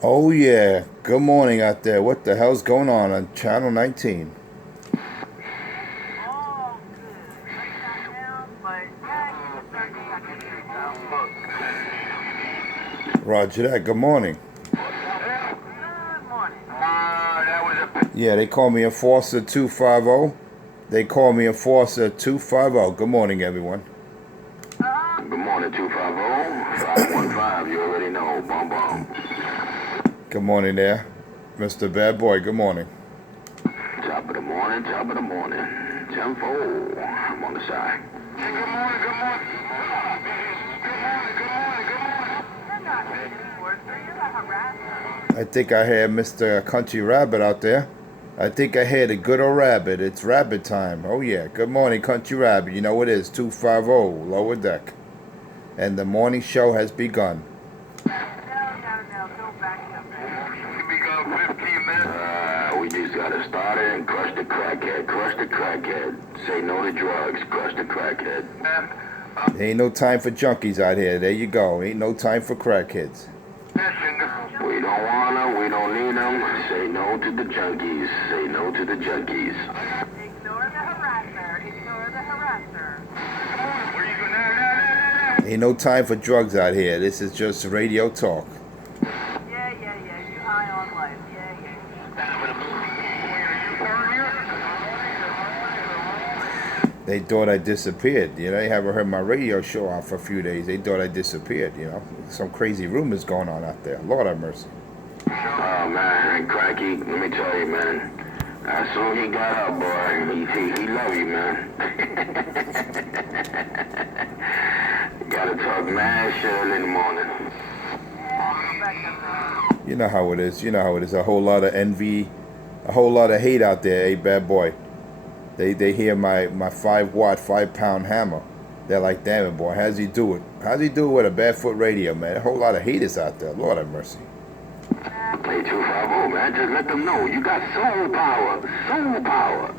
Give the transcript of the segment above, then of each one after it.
Oh yeah, good morning out there. What the hell's going on Channel 19? Oh, good. Rain not down, but yeah, you can start the second here, Roger that. Good morning. Good morning. Yeah, they call me Enforcer 250. They call me Enforcer 250. Good morning, everyone. Good morning, 250. 515, you already know. Bum bum. Good morning there, Mr. Bad Boy. Good morning. Top of the morning, top of the morning. 10-4. I'm on the side. Hey, good morning, good morning. You're not hitting words, sir. You're a harasser. I think I hear Mr. Country Rabbit out there. I think I hear the good old rabbit. It's rabbit time. Oh yeah. Good morning, Country Rabbit. You know it is 250 lower deck, and the morning show has begun. No. Go back up there. We got 15 minutes. We just gotta start it and crush the crackhead. Crush the crackhead. Say no to drugs. Crush the crackhead. There ain't no time for junkies out here. There you go. Ain't no time for crackheads. We don't wanna, we don't need them. Say no to the junkies. Say no to the junkies. Ignore the harasser. Ignore the harasser. Ain't no time for drugs out here. This is just radio talk. Yeah. You high on life. Yeah. They thought I disappeared. You know, they haven't heard my radio show out for a few days. They thought I disappeared. You know, some crazy rumors going on out there. Lord have mercy. Oh man, Cracky, let me tell you, man. As soon as he got up, boy, he love you, man. Gotta talk mad shit early in the morning. You know how it is. You know how it is. A whole lot of envy, a whole lot of hate out there. Hey, bad boy. They hear my 5-watt, 5-pound hammer. They're like, damn it, boy. How's he do it? How's he do it with a barefoot radio, man? A whole lot of haters out there. Lord have mercy. Hey, 250, man, just let them know you got soul power. Soul power.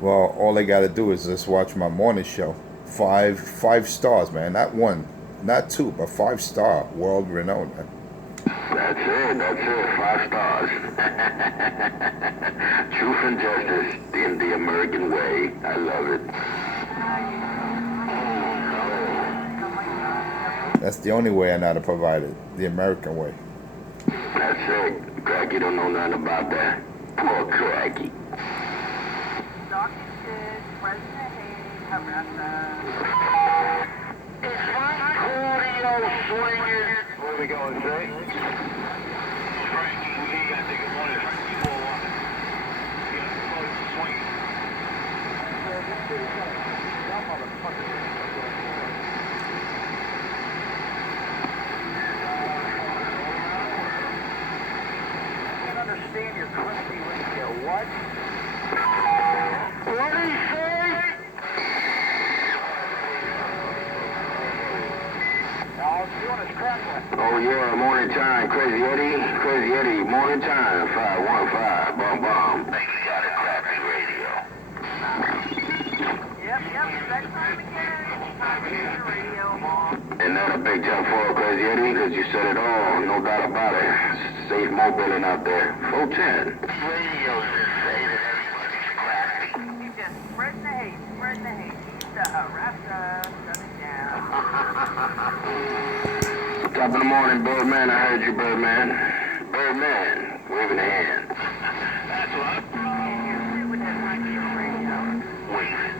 Well, all they got to do is just watch my morning show. Five stars, man. Not one, not two, but 5-star, world renowned, man. That's it. 5 stars. Truth and justice in the American way. I love it. That's the only way I know how to provide it, the American way. That's it. Cracky don't know nothing about that. Poor Cracky. Dr. Sid, President Hayes, harasser. It's my cordial swinging. Where we going, Jay? Understand your crappy radio. What? What do you say? All it's doing is crackling. Oh yeah, morning time, Crazy Eddie, morning time, 515, bum bum. You got a crappy radio. Yep. Next time again. Time to use your radio, Mom. And not a big jump for Crazy Eddie, because you said it all, no doubt about it. Safe mobiling out there, 410. Radio just say that everybody's crappy. You just spread the hate. The harasser, shut it down. Top of the morning, Birdman, I heard you, Birdman. Birdman, waving a hand. That's what I'm With that radio. waving.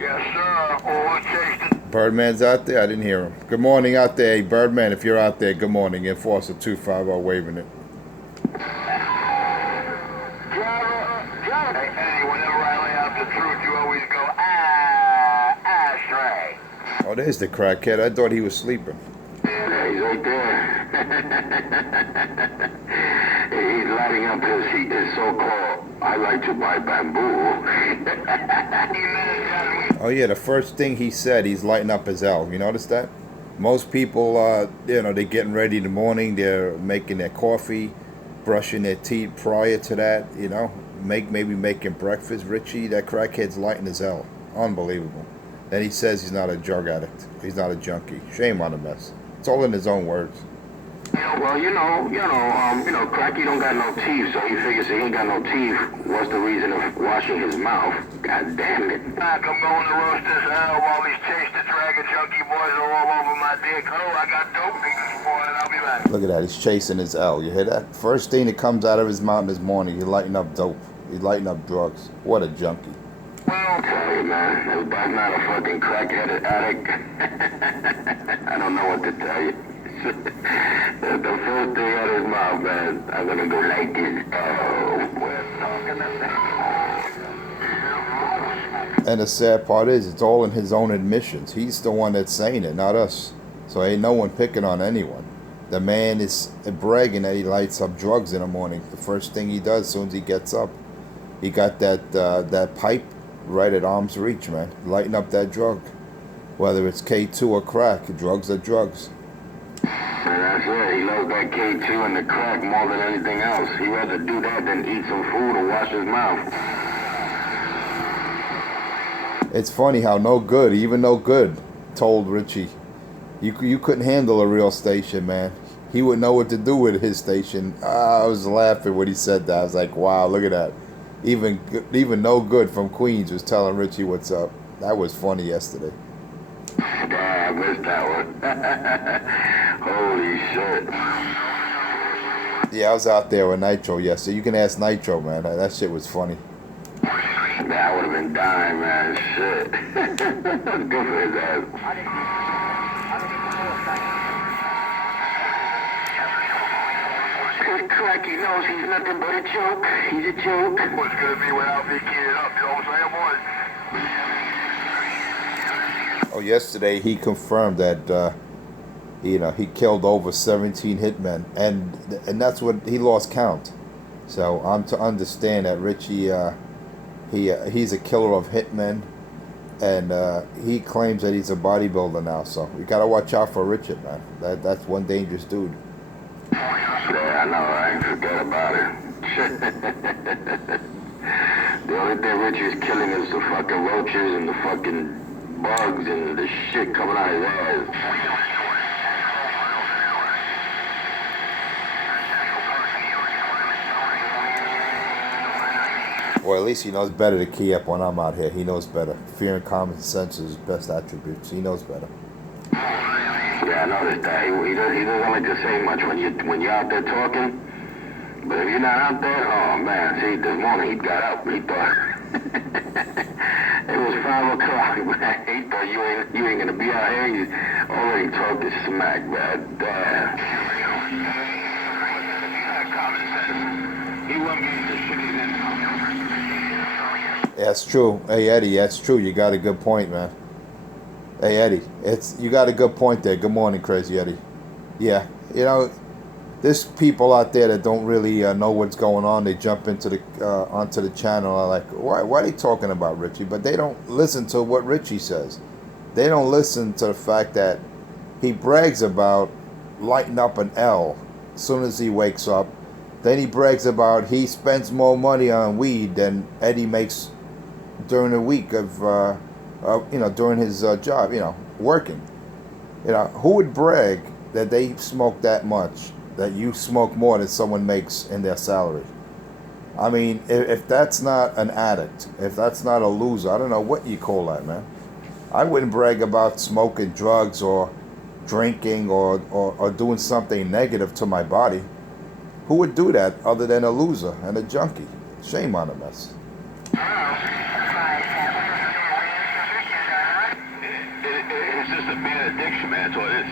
Yes, sir. Always chasing. Birdman's out there. I didn't hear him. Good morning out there. Hey, Birdman, if you're out there, good morning. Enforcer 250 waving it. Hey, whenever I lay out the truth, you always go, ashtray. Oh, there's the crackhead. I thought he was sleeping. Yeah, he's right there. He's lighting up his so-called, I like to buy bamboo. Oh yeah, the first thing he said, he's lighting up his L. You notice that? Most people, they're getting ready in the morning. They're making their coffee, brushing their teeth prior to that. Maybe making breakfast. Richie, that crackhead's lighting his L. Unbelievable. Then he says he's not a drug addict. He's not a junkie. Shame on him, mess. It's all in his own words. You know Well, Cracky don't got no teeth, so he figures he ain't got no teeth. What's the reason of washing his mouth? God damn it. I'm going to roast this hell while he's chased the dragon junkie boys all over my dick. Oh, I got dope this morning. I'll be back. Look at that. He's chasing his L. You hear that? First thing that comes out of his mouth this morning, he's lighting up dope. He's lighting up drugs. What a junkie. Well, I'll tell you, man, if that's not a fucking crack-headed addict, I don't know what to tell you. The first thing out of his mouth, man, I'm gonna go like this. Oh, we're talking about. And the sad part is, it's all in his own admissions. He's the one that's saying it, not us. So ain't no one picking on anyone. The man is bragging that he lights up drugs in the morning. The first thing he does as soon as he gets up, he got that pipe right at arm's reach, man. Lighting up that drug. Whether it's K2 or crack, drugs are drugs. And that's it. He loves that K2 and the crack more than anything else. He'd rather do that than eat some food or wash his mouth. It's funny how No Good told Richie, you couldn't handle a real station, man. He would know what to do with his station. I was laughing when he said that. I was like, wow, look at that. Even No Good from Queens was telling Richie what's up. That was funny yesterday. I missed that one. Holy shit. Yeah, I was out there with Nitro yesterday. You can ask Nitro, man. That shit was funny. Yeah, I would have been dying, man. Shit. That's good for his ass. Cracky knows he's nothing but a joke. He's a joke. What's gonna be without me kidding up, you know what I'm saying, boys? Oh, yesterday he confirmed that he killed over 17 hitmen, and that's what he lost count. So I'm to understand that Richie, he's a killer of hitmen, and he claims that he's a bodybuilder now. So we gotta watch out for Richard, man. That's one dangerous dude. Yeah, I know, right? Forget about it. The only thing Richie's killing is the fucking roaches and the fucking bugs and the shit coming out of his ass. Well, at least he knows better to key up when I'm out here. He knows better. Fear and common sense is his best attributes. He knows better. Yeah, I noticed that. He doesn't like to say much when you're out there talking. But if you're not out there, oh man, see, this morning he got up. He thought it was 5 o'clock, man. He thought you ain't gonna be out here. You already talking smack, man. Damn. He won't get the shit he's in. That's true. Hey, Eddie, that's true. You got a good point, man. Hey, Eddie, you got a good point there. Good morning, Crazy Eddie. Yeah, there's people out there that don't really know what's going on. They jump into onto the channel and are like, why are they talking about Richie? But they don't listen to what Richie says. They don't listen to the fact that he brags about lighting up an L as soon as he wakes up. Then he brags about he spends more money on weed than Eddie makes during the week of during his job, working. Who would brag that they smoke that much, that you smoke more than someone makes in their salary? I mean, if that's not an addict, if that's not a loser, I don't know what you call that, man. I wouldn't brag about smoking drugs or drinking or doing something negative to my body. Who would do that other than a loser and a junkie? Shame on him, us. It's just a bad addiction, man. That's what it is.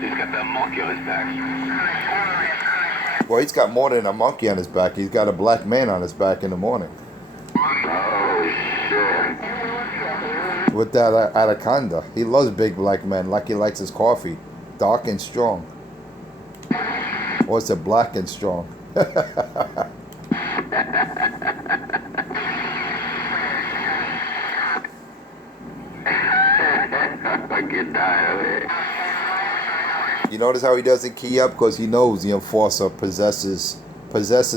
He's got that monkey on his back. Well, he's got more than a monkey on his back. He's got a black man on his back in the morning. Oh, shit. With that anaconda. He loves big black men, like he likes his coffee. Dark and strong. Or is it black and strong? You notice how he doesn't key up? Because he knows the enforcer possesses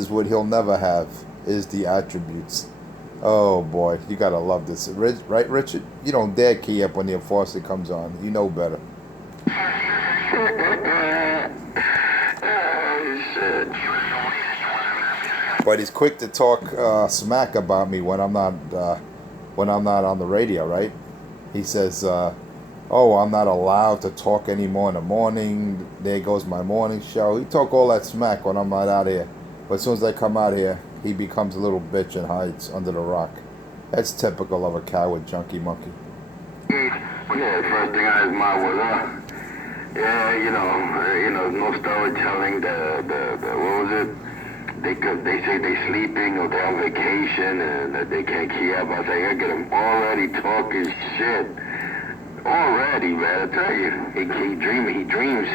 what he'll never have, is the attributes. Oh boy, you gotta love this. Right, Richard? You don't dare key up when the enforcer comes on. You know better. Oh, shit. But he's quick to talk smack about me when I'm not on the radio, right? He says, "Oh, I'm not allowed to talk anymore in the morning. There goes my morning show." He talk all that smack when I'm not out here, but as soon as I come out here, he becomes a little bitch and hides under the rock. That's typical of a coward junkie monkey. Yeah, first thing out of his mouth was, yeah, no storytelling. What was it? They say they sleeping or they're on vacation and that they can't keep up. I say, I get him already talking shit. Already, man, I tell you. He dreams.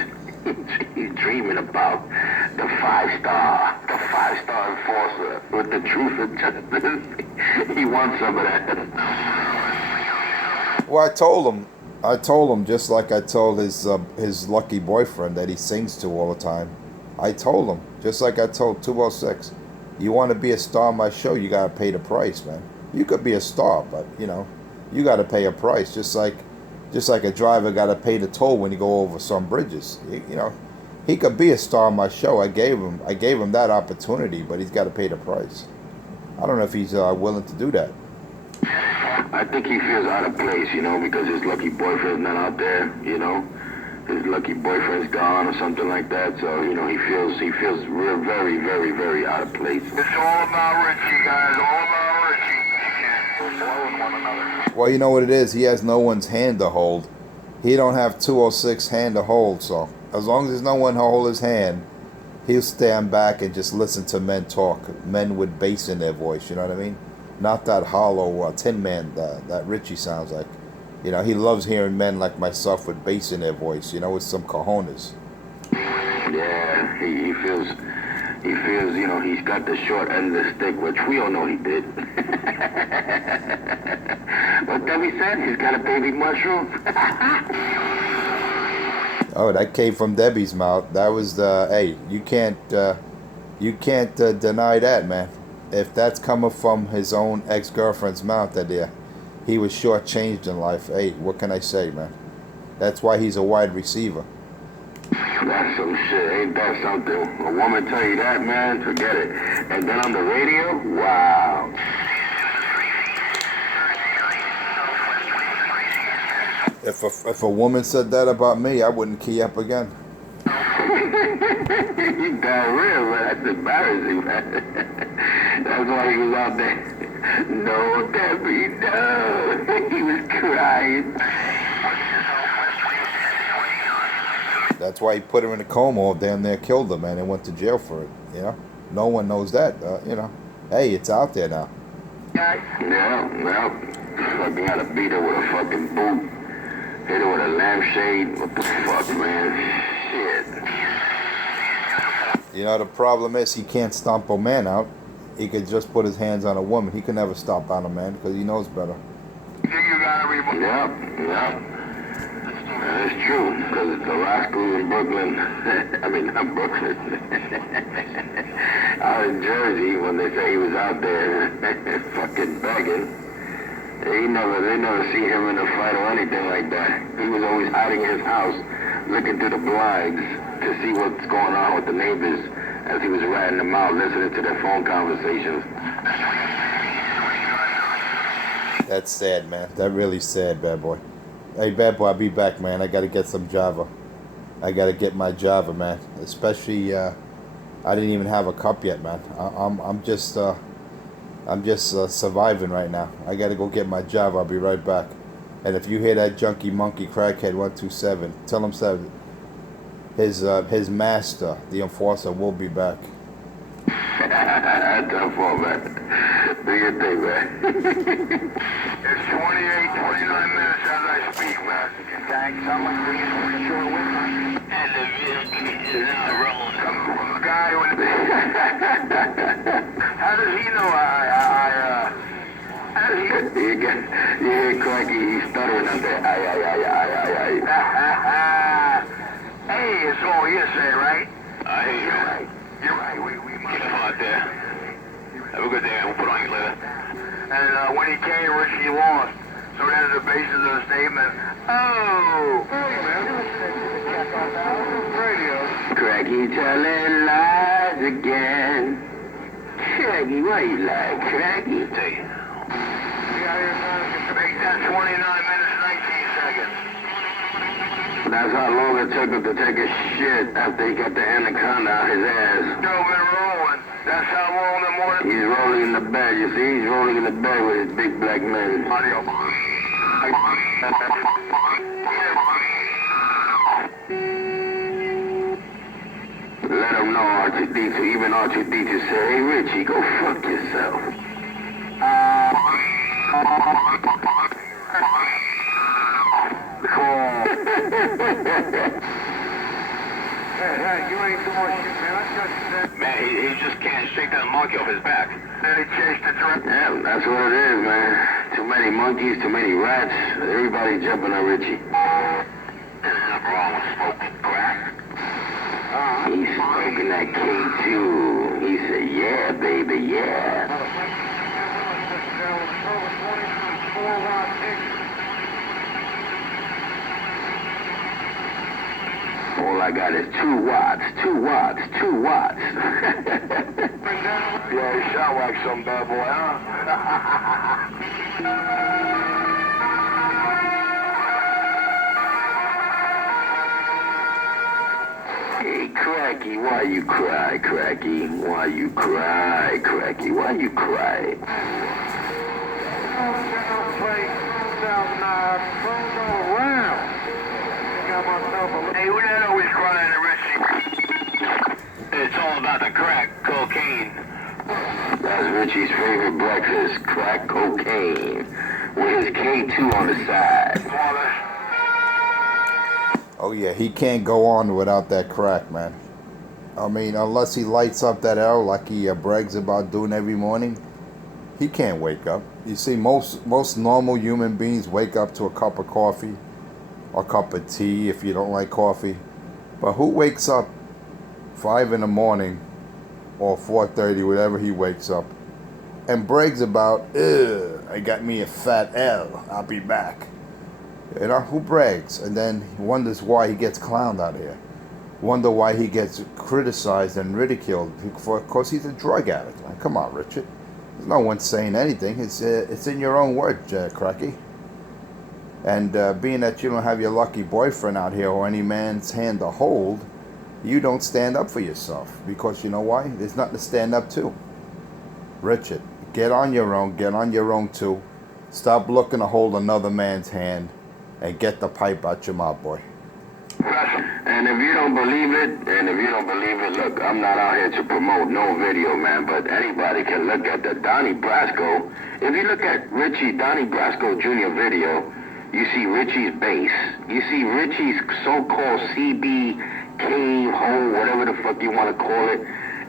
He's dreaming about the five-star enforcer with the truth and justice. He wants some of that. Well, I told him just like I told his lucky boyfriend that he sings to all the time. I told him, just like I told 206, you want to be a star on my show, you got to pay the price, man. You could be a star, but, you got to pay a price, just like a driver got to pay the toll when you go over some bridges. He could be a star on my show. I gave him that opportunity, but he's got to pay the price. I don't know if he's willing to do that. I think he feels out of place, because his lucky boyfriend's not out there, His lucky boyfriend's gone or something like that, so, he feels real, very, very, very out of place. It's all about Richie, guys, all about Richie. You can't one another. Well, you know what it is? He has no one's hand to hold. He don't have 206 hand to hold, so as long as there's no one to hold his hand, he'll stand back and just listen to men talk. Men with bass in their voice, you know what I mean? Not that hollow Tin Man that Richie sounds like. He loves hearing men like myself with bass in their voice, with some cojones. Yeah, he feels, he's got the short end of the stick, which we all know he did. But Debbie said he's got a baby mushroom. Oh, that came from Debbie's mouth. That was hey, you can't deny that, man. If that's coming from his own ex-girlfriend's mouth, that he was shortchanged in life. Hey, what can I say, man? That's why he's a wide receiver. That's some shit. Ain't that something? A woman tell you that, man? Forget it. And then on the radio? Wow. If a woman said that about me, I wouldn't key up again. You got real, man. That's embarrassing, man. That's why he was out there. No, Debbie, no. He was crying. That's why he put her in a coma or damn near killed her, man, and went to jail for it, No one knows that, Hey, it's out there now. Yeah. Fucking had to beat her with a fucking boot. Hit her with a lampshade. What the fuck, man? Shit. The problem is he can't stomp a man out. He could just put his hands on a woman. He could never stomp on a man because he knows better. You gotta be. Yep. That's true, because the rascals in Brooklyn, not Brooklyn, out in Jersey, when they say he was out there fucking begging, they never see him in a fight or anything like that. He was always hiding in his house, looking through the blinds to see what's going on with the neighbors as he was ratting them out, listening to their phone conversations. That's sad, man. That really sad, bad boy. Hey, bad boy, I'll be back, man. I gotta get some Java. I gotta get my Java, man. Especially, I didn't even have a cup yet, man. I'm just surviving right now. I gotta go get my Java. I'll be right back. And if you hear that junkie monkey crackhead 127, tell him so. His master, the enforcer, will be back. Tough one, man. Do your thing, man. It's 29 minutes as I speak, man. Thanks. Someone's bringing on the shore with me. And the VID is not rolling. Come from the guy with the... How does he know how does he... You hear Cracky, he's stuttering out there. Hey, it's all hearsay, right? You're right. You're right. We must... Get him out there. Have a good day. We'll put on you later. And when he came, Richie lost. So that's the basis of the statement. Oh! Hey, man. Cracky telling lies again. Cracky, why you lie, Cracky? Make that 29 minutes, 19 seconds. That's how long it took him to take a shit after he got the anaconda out his ass. Still been rolling. That's how long the morning. He's rolling in the bed, you see? He's rolling in the bed with his big black man. Audio. Let him know, R2D2. Even R2D2 said, hey, Richie, go fuck yourself. Hey, you ain't doing shit, man. That's just that. Man, he just can't shake that monkey off his back. Then he chased the drink. Yeah, that's what it is, man. Too many monkeys, too many rats. Everybody jumping on Richie. There's nothing wrong with smoking crack. He's smoking that K2. He said, yeah, baby, yeah. All I got is 2 watts, 2 watts, 2 watts. Yeah, you sound like some bad boy, huh? Hey, Cracky, why you cry, Cracky? Why you cry, Cracky? Why you cry? Hey, who that always crying at Richie? It's all about the crack, cocaine. That's Richie's favorite breakfast, crack cocaine, with his K2 on the side. Oh yeah, he can't go on without that crack, man. I mean, unless he lights up that L like he brags about doing every morning, he can't wake up. You see, most normal human beings wake up to a cup of coffee or a cup of tea if you don't like coffee. But who wakes up 5 in the morning or 4:30, whatever he wakes up, and brags about, I got me a fat L, I'll be back. You know, who brags and then wonders why he gets clowned out here? Wonder why he gets criticized and ridiculed because he's a drug addict. Like, come on, Richard. There's no one saying anything. It's in your own words, Cracky. And being that you don't have your lucky boyfriend out here or any man's hand to hold, you don't stand up for yourself. Because you know why? There's nothing to stand up to. Richard, get on your own. Get on your own too. Stop looking to hold another man's hand and get the pipe out your mouth, boy. And if you don't believe it, look, I'm not out here to promote no video, man, but anybody can look at the Donnie Brasco. If you look at Donnie Brasco Jr. video, you see Richie's bass. You see Richie's so-called CB cave hole, whatever the fuck you want to call it.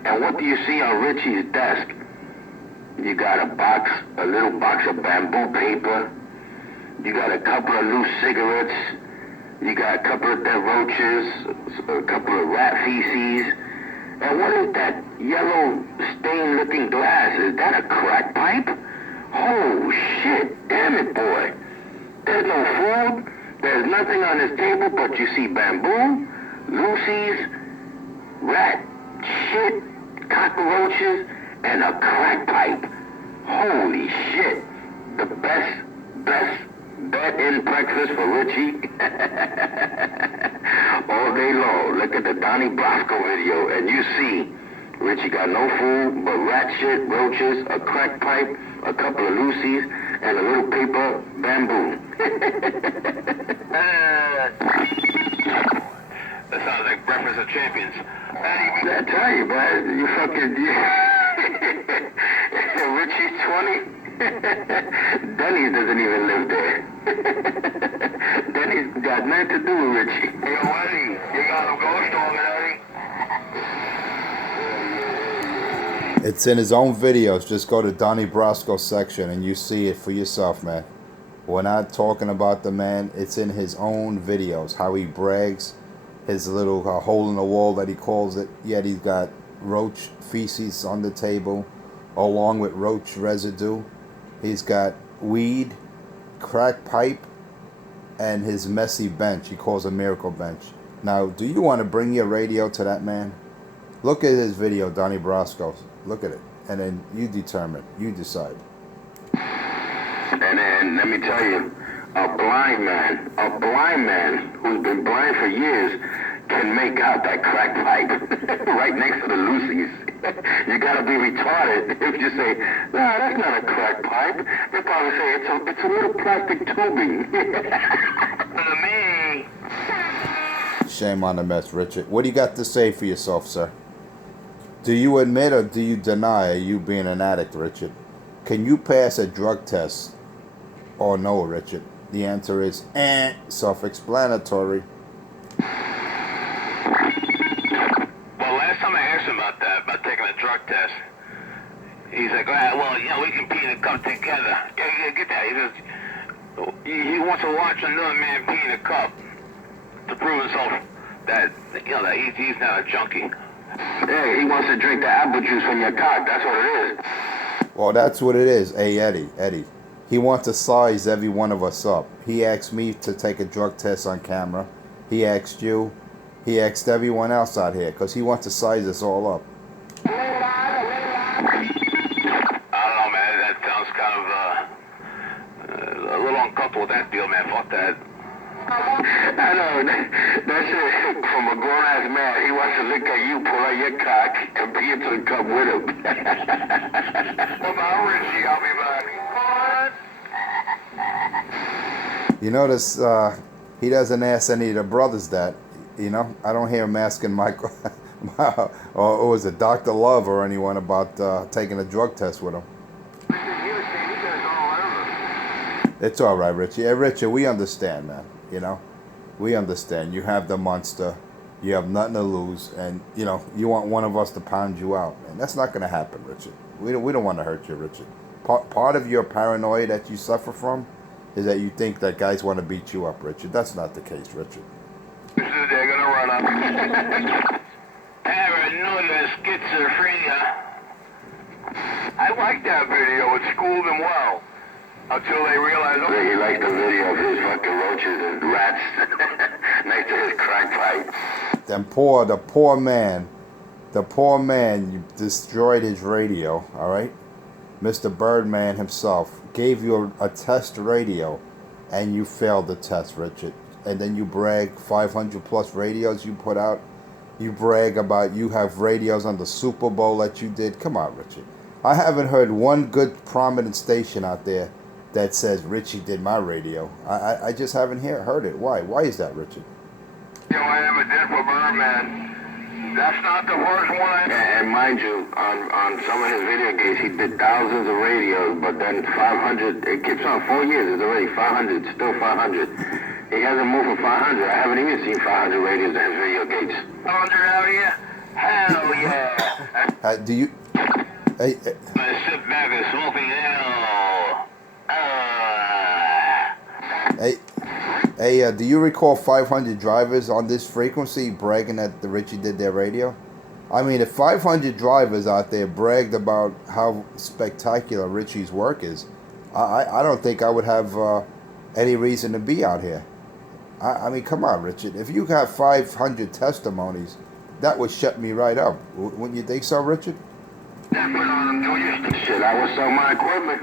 And what do you see on Richie's desk? You got a little box of bamboo paper. You got a couple of loose cigarettes. You got a couple of dead roaches, a couple of rat feces. And what is that yellow stained-looking glass? Is that a crack pipe? Oh, shit. Damn it, boy. There's no food. There's nothing on this table, but you see bamboo, Lucy's, rat, shit, cockroaches, and a crack pipe. Holy shit. The best bed-in breakfast for Richie. All day long. Look at the Donnie Brasco video, and you see Richie got no food but rat shit, roaches, a crack pipe, a couple of Lucy's, and a little paper bamboo. That sounds like breakfast of champions. I tell you, man, you fucking... Richie's 20? Denny's doesn't even live there. Denny's got nothing to do with Richie. Hey, Eddie, you got him ghost on it, Eddie. It's in his own videos. Just go to Donnie Brasco section and you see it for yourself, man. We're not talking about the man. It's in his own videos. How he brags. His little hole in the wall that he calls it. Yet he's got roach feces on the table along with roach residue. He's got weed, crack pipe, and his messy bench. He calls a miracle bench. Now, do you want to bring your radio to that man? Look at his video, Donnie Brasco. Look at it. And then you determine. You decide. And then, let me tell you, a blind man who's been blind for years can make out that crack pipe right next to the Lucy's. You gotta be retarded if you say, no, that's not a crack pipe. They'll probably say, it's a little plastic tubing. To me. Shame on the mess, Richard. What do you got to say for yourself, sir? Do you admit or do you deny you being an addict, Richard? Can you pass a drug test or no, Richard? The answer is self-explanatory. Well, last time I asked him about that, about taking a drug test, he's like, all right, well, you know, we can pee in a cup together. Yeah, get that. He says, he wants to watch another man pee in a cup to prove himself that, you know, that he's not a junkie. Yeah, he wants to drink the apple juice from your cock. That's what it is. Well, that's what it is. Hey, Eddie. He wants to size every one of us up. He asked me to take a drug test on camera. He asked you. He asked everyone else out here because he wants to size us all up. I don't know, man. That sounds kind of a little uncomfortable with that deal, man. Fuck that. I know. That's it. From a grown-ass man, he wants to look at you, pull out your cock, and pee into the cup with him. What about Richie? I'll be back. You notice he doesn't ask any of the brothers that. You know, I don't hear him asking Michael or was it Dr. Love or anyone about taking a drug test with him. It's all right, Richie. Hey, Richie, we understand, man. You know, we understand. You have the monster. You have nothing to lose, and you know you want one of us to pound you out, and that's not going to happen, Richard. We don't want to hurt you, Richard. Part of your paranoia that you suffer from is that you think that guys want to beat you up, Richard. That's not the case, Richard. They're gonna run up. Paranoia, schizophrenia. I like that video. It schooled them well. Until they realize, oh, He likes the video of his fucking roaches and rats next to his crack pipe. Then the poor man, you destroyed his radio, all right? Mr. Birdman himself gave you a test radio, and you failed the test, Richard. And then you brag 500 plus radios you put out. You brag about you have radios on the Super Bowl that you did. Come on, Richard. I haven't heard one good prominent station out there that says Richie did my radio. I just haven't heard it. Why? Why is that, Richard? you know, I ever did for Birdman. That's not the worst one. And mind you, on some of his video games, he did thousands of radios, but then 500, it keeps on 4 years, it's already 500, still 500. He hasn't moved from 500. I haven't even seen 500 radios in his video gates. 100 out here? Hell yeah. Do you... Hey, I sit back and smoking hell. Hey, do you recall 500 drivers on this frequency bragging that the Richie did their radio? I mean, if 500 drivers out there bragged about how spectacular Richie's work is, I don't think I would have any reason to be out here. I mean, come on, Richard. If you got 500 testimonies, that would shut me right up. Wouldn't you think so, Richard? Shit, I was selling my equipment.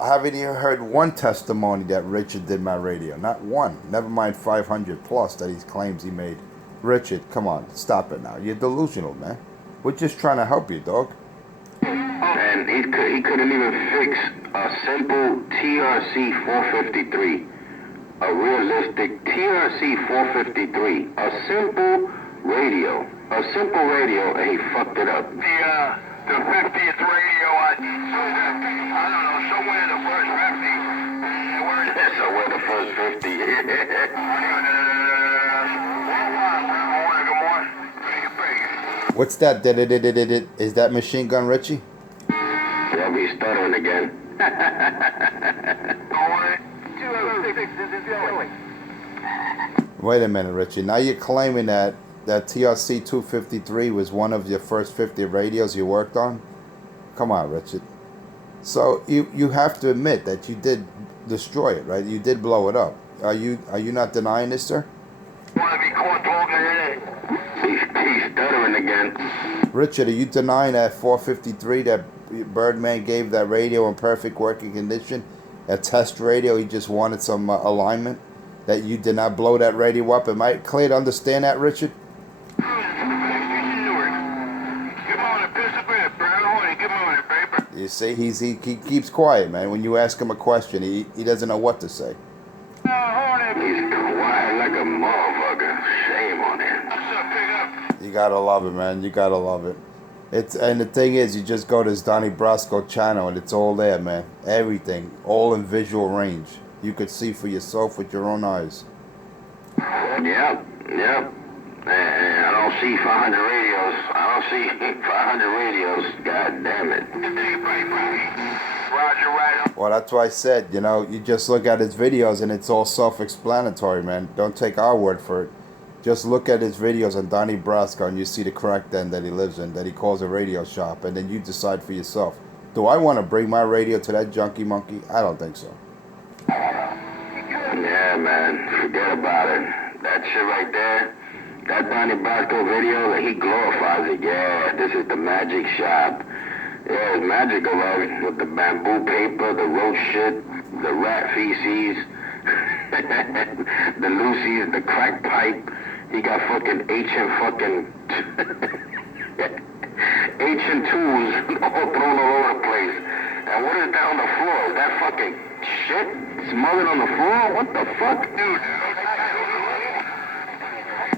I haven't even heard one testimony that Richard did my radio. Not one. Never mind 500 plus that he claims he made. Richard, come on. Stop it now. You're delusional, man. We're just trying to help you, dog. And he couldn't even fix a simple TRC 453. A realistic TRC 453. A simple radio. And he fucked it up. The 50th radio, I don't know, somewhere in the first 50. Somewhere in the first 50. Good morning. What's that? Is that Machine Gun Richie? They'll be stuttering again. Wait a minute, Richie. Now you're claiming that TRC 253 was one of your first 50 radios you worked on? Come on, Richard. So you have to admit that you did destroy it, right? You did blow it up. Are you not denying this, sir? Want to be caught talking in it? He's stuttering again. Richard, are you denying at 4:53 that Birdman gave that radio in perfect working condition? A test radio, he just wanted some alignment? That you did not blow that radio up? Am I clear to understand that, Richard? Give on a piece of bread, Brown. Give on it, paper. You see, he keeps quiet, man. When you ask him a question, he doesn't know what to say. He's quiet like a motherfucker. Shame on him. You gotta love it, man. You gotta love it. And the thing is, you just go to his Donnie Brasco channel, and it's all there, man. Everything, all in visual range. You could see for yourself with your own eyes. Yep. And I don't see 500 radios. I don't see 500 radios. God damn it. Roger, right. Well, that's why I said, you just look at his videos, and it's all self-explanatory, man. Don't take our word for it. Just look at his videos on Donnie Brasco, and you see the crack den that he lives in, that he calls a radio shop, and then you decide for yourself. Do I want to bring my radio to that junkie monkey? I don't think so. Yeah, man. Forget about it. That shit right there, that Donnie Brasco video, he glorifies it. Yeah, this is the magic shop. Yeah, it's magical, right? With the bamboo paper, the roach shit, the rat feces, the Lucy's, the crack pipe. He got fucking ancient tools all thrown all over the place. And what is that on the floor? Is that fucking shit smothered on the floor? What the fuck? Dude.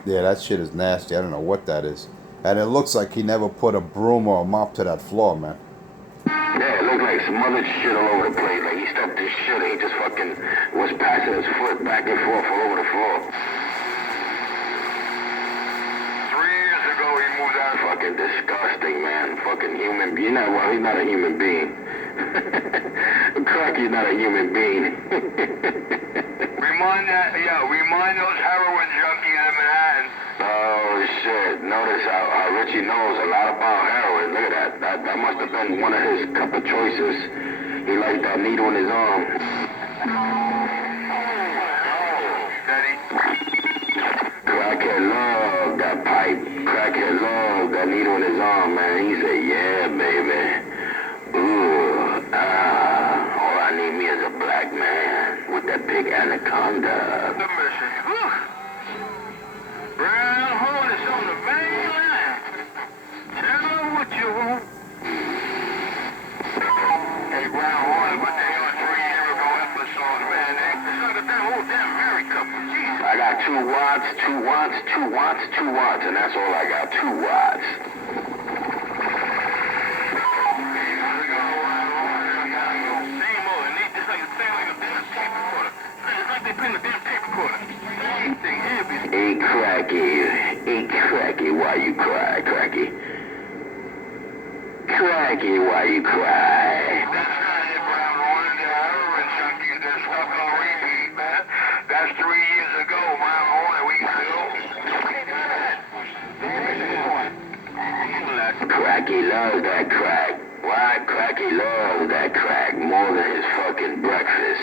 Yeah, that shit is nasty. I don't know what that is. And it looks like he never put a broom or a mop to that floor, man. Yeah, it looked like smothered shit all over the place. Like he stepped his shit and he just fucking was passing his foot back and forth all over the floor. 3 years ago, he moved out. Fucking disgusting, man. Fucking human being. Well, he's not a human being. Cracky's not a human being. Remind those heroin junkies in Manhattan. Oh, shit. Notice how Richie knows a lot about heroin. Look at that. That must have been one of his cup of choices. He liked that needle in his arm. Steady. Crackhead loved that pipe. Crackhead loved that needle in his arm, man. He said, yeah, baby. Ooh, all I need me is a black man with that big anaconda. The mission. Brown Hornets on the main line. Tell them what you want. Hey, Brown Hornet, what the hell 3 years ago episodes, man? It's like a whole damn married couple. Jesus. I got 2 watts, 2 watts, 2 watts, 2 watts, and that's all I got, 2 watts. Hey, Cracky, why you cry, Cracky? Cracky, why you cry? That's not it, Brown Hornet. The heroin junkies, they're stuck on repeat, man. That's 3 years ago, Brown Hornet. We gotta go. Cracky loves that crack. Why? Cracky loves that crack more than his fucking breakfast.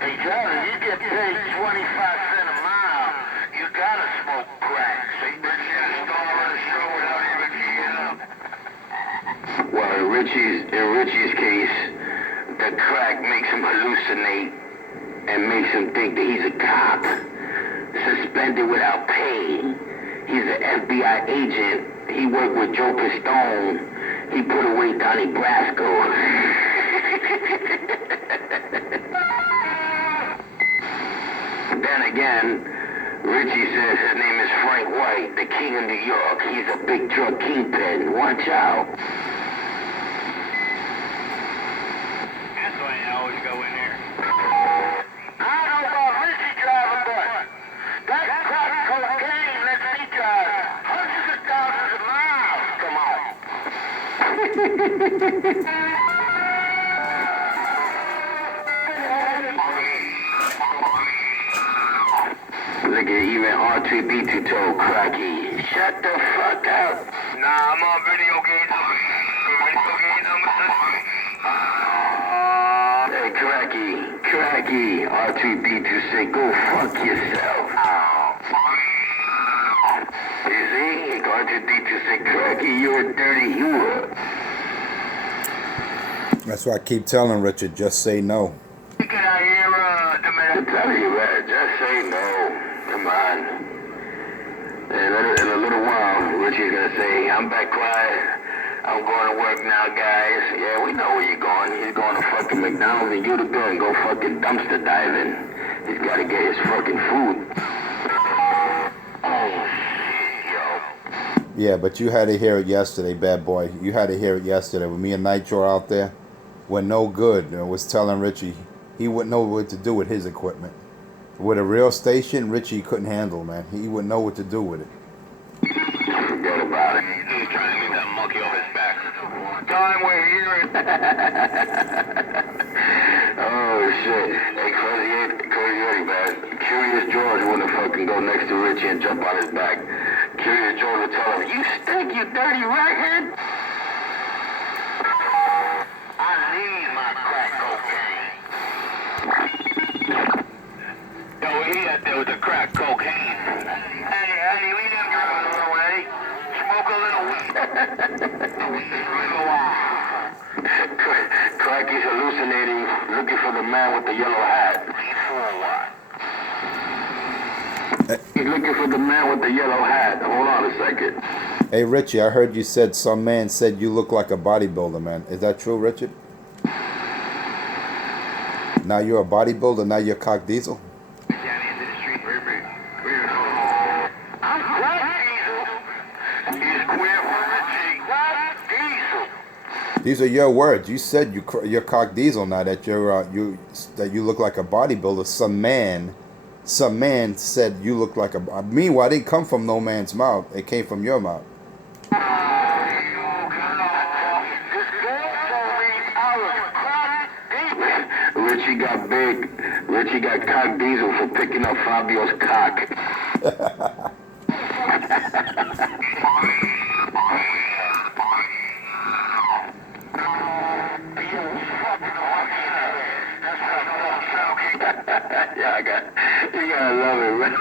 Hey, Charlie, you get paid 25 cents a mile. You gotta smoke crack. See, Richie had a star on the show without even keying up. Well, in Richie's case, the crack makes him hallucinate and makes him think that he's a cop, suspended without pay. He's an FBI agent. He worked with Joe Pistone. He put away Donnie Brasco. Then again, Richie says his name is Frank White, the king of New York. He's a big drug kingpin. Watch out. That's why you always go in there. I don't know about Richie driving, but that crack cocaine lets me drive hundreds of thousands of miles. Come on. Look at even R2D2 told Cracky, shut the fuck up. Nah, I'm on video games. Video games, I'm a Cracky, R2D26, go fuck yourself. You see? R2D26, Cracky, you're a dirty hero. That's why I keep telling Richard, just say no. Get out here, I'm telling you, man, just say no. Come on. In a little while, Richie's gonna say, I'm back quiet. I'm going to work now, guys. Yeah, we know where you're going. He's going to fucking McDonald's and you to go and go fucking dumpster diving. He's got to get his fucking food. Oh, yo. Yeah, but you had to hear it yesterday, bad boy. You had to hear it yesterday when me and Nitro out there were no good. I was telling Richie he wouldn't know what to do with his equipment. With a real station, Richie couldn't handle, man. He wouldn't know what to do with it. Forget about it. He's trying to get that monkey off his back. Time we're hearing. Oh, shit. Hey, Crazy Eddie, man. Curious George wouldn't fucking go next to Richie and jump on his back. Curious George would tell him, you stink, you dirty rathead. I need my crack cocaine. Yo, he out there with the crack cocaine. Hey, leave them drugs away. Smoke a little weed. Cracky's hallucinating, looking for the man with the yellow hat. He's looking for the man with the yellow hat. Hold on a second. Hey, Richie, I heard you said some man said you look like a bodybuilder, man. Is that true, Richard? Now you're a bodybuilder, now you're cock diesel? I'm Crack Diesel. He's queer for Richie. Crack Diesel. These are your words. You said you're cock diesel now that that you look like a bodybuilder. Some man said you look like a. Meanwhile, it didn't come from no man's mouth. It came from your mouth. Richie got big. Richie got cock diesel for picking up Fabio's cock. Yeah, you gotta love it, man.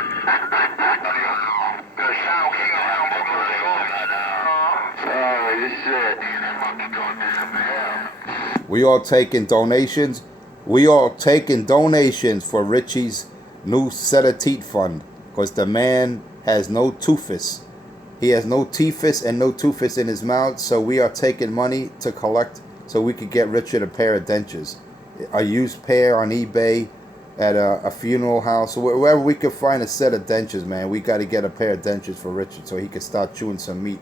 Oh, shit. We all taking donations. We all taking donations for Richie's new set of teeth fund. Because the man has no toothus. He has no teethus and no toothus in his mouth. So we are taking money to collect so we could get Richard a pair of dentures. A used pair on eBay, at a funeral house, wherever we could find a set of dentures, man. We got to get a pair of dentures for Richard so he could start chewing some meat.